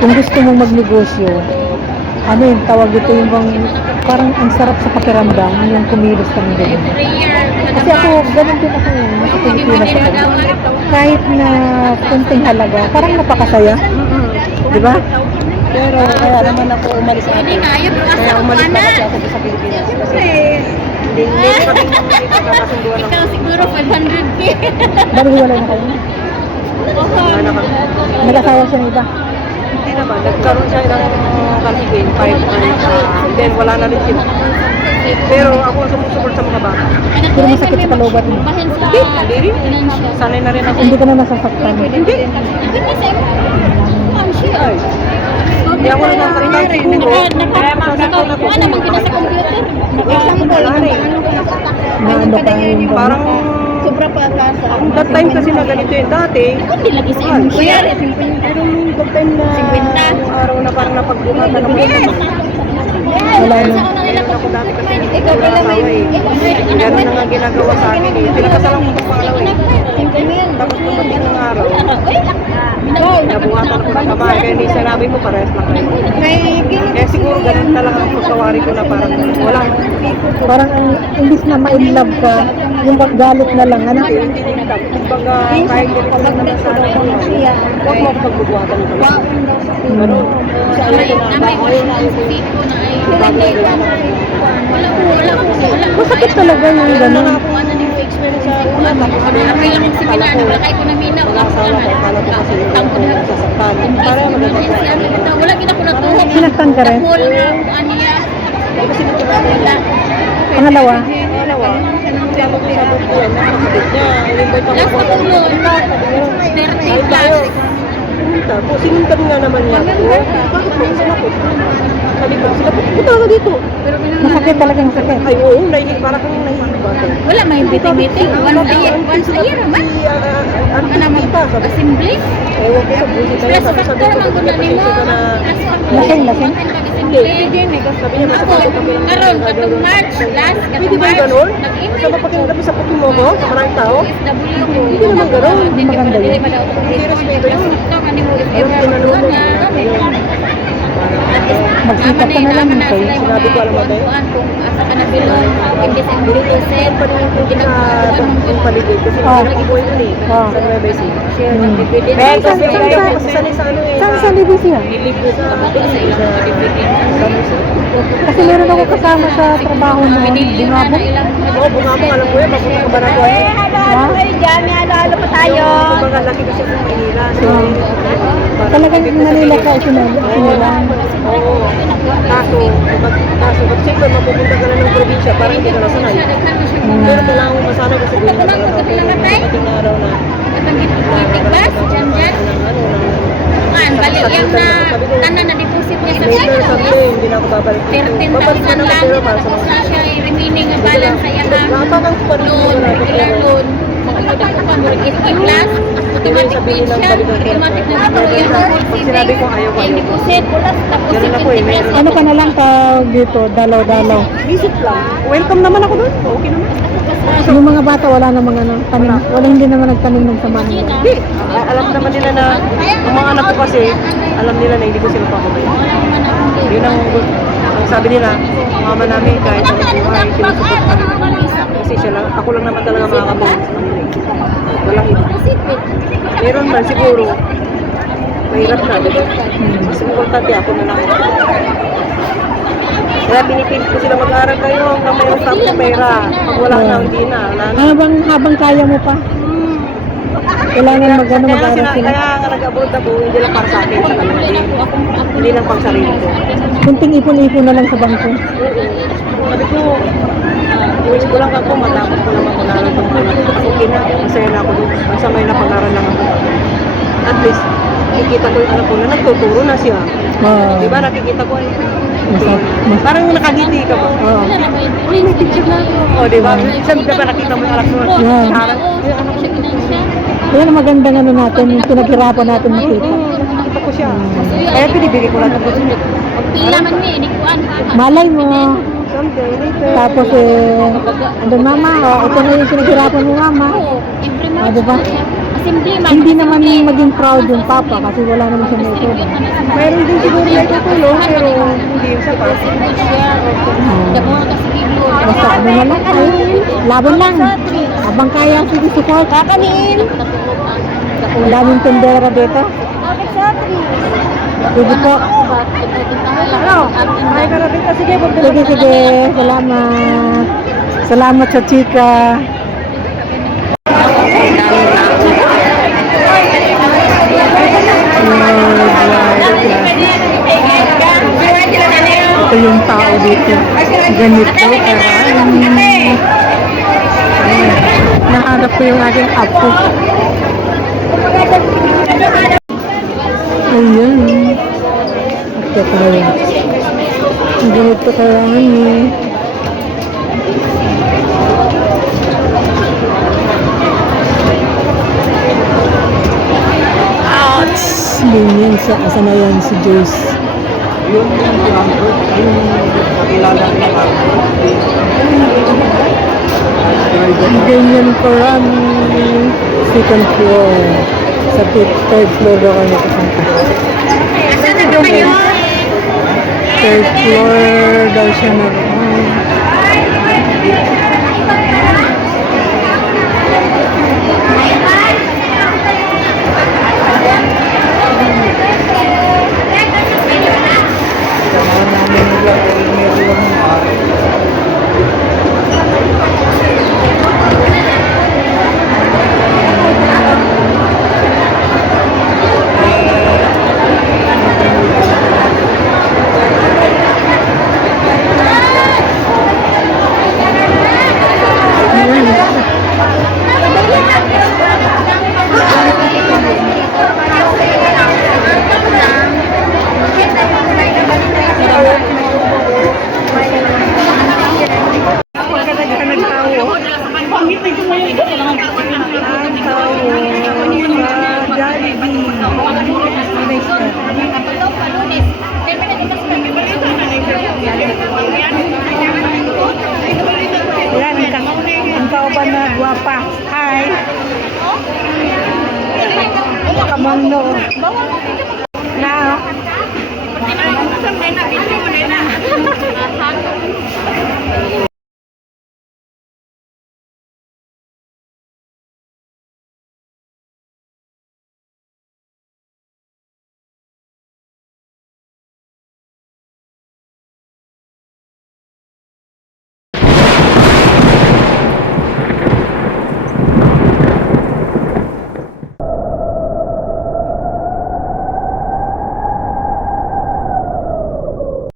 kung gusto mong magnegosyo, ano yung tawag ito, yung bang parang ang sarap sa pakiramdam yung kumilos ka ng ganun. Kasi ako, ganun din ako yun, nasa Pilipinas ako. Kahit na kunting halaga, parang napakasaya. Di ba? Pero kaya naman ako umalis ako. Kaya umalis na kasi ako sa Pilipinas. Kasi hindi ko kami magkakasunduan ng... Ikaw siguro 500k. Dahil wala na kayo. Ano kami? Nag-asawa siya ng iba. Hindi naman. Nagkaroon siya ng kalibin, 5 months. Then wala na rin sila. Pero ako ang sumusuport sa mga bata. Pero masakit sa kalooban mo. Hindi rin. Sanay na rin ako. Hindi ka na nasasaktan. Hindi. Hindi ako na nasaktan siguro. Ano mang gina sa computer? Wala rin. Na ano ka yung bang. Parang Sobra pa kasa. that time kasi na ganito yung dati. Hindi lagi sa Mahal. Kuya, Pero nung that time na 50. yung araw na parang napagbuhatan ng mga Wala na. Meron ako dati kasi ikaw pala may gano'n na nga ginagawa sa akin eh. Pinakasalang ko pangalaw eh. Tapos dumating ng araw, nabuhatan ko ng kamay. Kaya ni sinabi mo parehas lang kayo. Kaya siguro ganun talaga ang pagkawari ko na parang wala. Parang imbis na ma-inlove ka, yung galit na lang, ano? Hindi din lang. Kumbaga kahit ganito lang naman sana ko. Huwag mo ako pagbubuhatan ng kamay. Ganun. Sa ayaw ko na ba? Ayaw na ayaw ko yun. Masakit talaga yung gano'n. Sinaktan ka rin? Pangalawa? Tapos sinuntan nga naman niya ako. Bakit mo sinapot? Sabi ko, sinapot ko talaga dito. Masakit talaga, masakit. Ay, oo, para kang nahihilig ba? Wala may meeting once a year naman. Ano naman pa? Sabi ko, Assembly. ewan ko sa busi tayo. Plus Sabi factor ko, man guna nimo. Lasing, lasing. sabi niya, Ako, karon katong March, last pwede katong ba March, gano'n? nag-email Sa mapaging gabi sa pukin mo ko, sa maraming tao? FW ko. Hindi naman gano'n. Hindi maganda yun. Hindi respeto yun. Ever Tinanunod na. Magsikap ka na lang, okay? Sinabi ko, alam mo tayo? Kung asa ka na bilog, imbis and bulutusin, Yung paligid kasi Oh. hindi ko yun eh. Oh. Sa Nueva Ecija. share ng bibili. Kasi kayo kasi sanay sa ano eh. Saan sa Libis yan? Kasi meron ako kasama sa trabaho na bungabo. Oo, bungamo, alam ko yun. Mapunta ka ba na ko eh? Ha? Halo pa tayo. Kumbaga laki kasi ng Maynila. So, Talagang Manila ka, sinilang. Oo. Kaso, pag siyempre mapupunta ka na ng probinsya, parang hindi ka nasanay. Pero kailangan mo masanay kasi hindi ka pagdating na araw na Bas, dyan. Balik yung tanan na deposit niya sa later bank. sabi ko, hindi na ako babalik dito. Babalik ka 13,000 na lang. pero para sa Tapos mga na siya yung remaining na balance sa iya Nakakang pa rin loan, regular loan. It plus, automatic pay siya. Automatic na ito yung Pag sinabi ko ayaw ko, yung deposit. Tapos Ganun ako eh, 50 plus. Ano ka na lang tawag dito, dalaw-dalaw. visit lang. Welcome naman ako doon. Okay naman. Yung mga bata, wala namang ano, tanim. Wala, hindi naman nagtanim ng sama nila. Hindi. Alam naman nila na, ang mga anak ko kasi, alam nila na hindi ko sila papabay. Yun ang sabi nila, mama namin kahit ano buhay, sinusuport kami. Kasi siya lang, ako lang naman talaga makakabawin sa kanila. Walang iba. Meron man siguro, mahirap na, diba? Mas importante ako na lang. Kaya pinipilit ko sila mag-aaral kayo hanggang mayroon sa akong pera. Pag wala na, hindi na. Wala na. Habang kaya mo pa, kailangan mag-ano, Kaya, mag-aral sila. kaya nga nag-abroad ako, hindi lang para sa akin sa kanila. Hindi lang pang sarili ko. Kunting ipon-ipon na lang sa bangko. Sabi ko, wish ko lang ako, matapos ko naman mag-aaral sa mga. Okay na, masaya na ako doon. Basta may napag-aaral lang ako. At least, nakikita ko yung anak ko na nagtuturo na siya. Oh. Di ba, nakikita ko ay, Parang parang nakagiti ka ba? oh. Uy, may picture na ako. O, di ba? Sabi ka ba, nakita mo yung anak mo? Yeah. Harap. Yan ang magandang ano natin, yung pinaghirapan natin makita. Nakita ko siya. Kaya pinibigay ko lang ng gusto niya. Pila man ni, ni kuan. Malay mo, Someday, later. tapos andun mama, ito na yung pinaghirapan mo mama. Every Ah, month. diba? Assembly man. Hindi naman maging proud yung papa kasi wala naman siya may ito. Mayroon din siguro na tutulong, pero hindi yung sapat. Basta ano na lang, ay, laban lang. Habang kaya, sige, support. Kakanin! Ang daming tendera dito. Sige po. Ano? May karapit ka, sige, Sige, sige. Salamat. Salamat sa chika. Ito yung tao dito. Ganito. Nahanap ko yung aking apo. Ayan. Ito tayo. Ganito kailangan eh. Ouch! Ganyan siya. Asa na yan si Joyce? Yung kilala niya Ganyan karami. Second floor. Sa third floor daw kami kapunta. Third floor daw siya na Yan, ang kauban na guwapa. Hi! Kamang no.